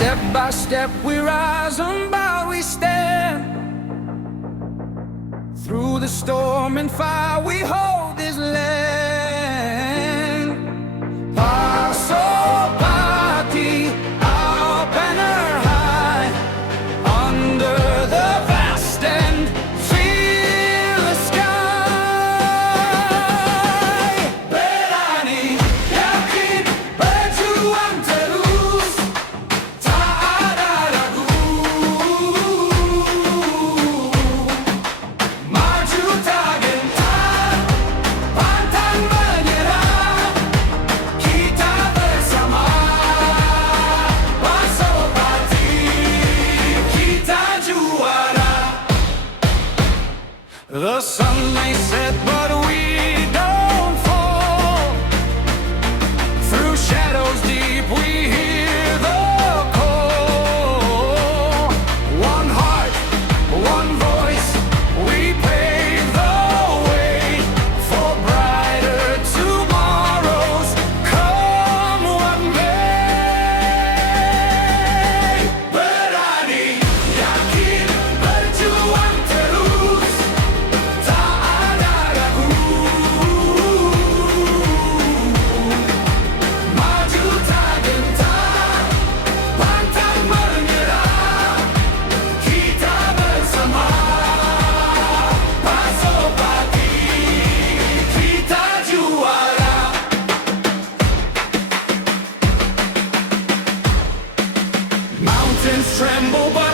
Step by step we rise, unbowed we stand. Through the storm and fire we hold this land. Pasopati, our banner high, under the vast and fearless sky. Berani, Yakin, Berjuang, terus, tak ada ragu. Maju tak gentar, pantang menyerah. Kita bersama, Pasopati, kita juara. The sun may set, but we don't fall. Through shadows deep, we hear the call. One heart, one voice, we pave the way for brighter tomorrows, come what may. Berani, yakin, berjuang terus, tak ada ragu. Maju tak gentar, pantang menyerah. Kita bersama, Pasopati, kita juara. Mountains tremble but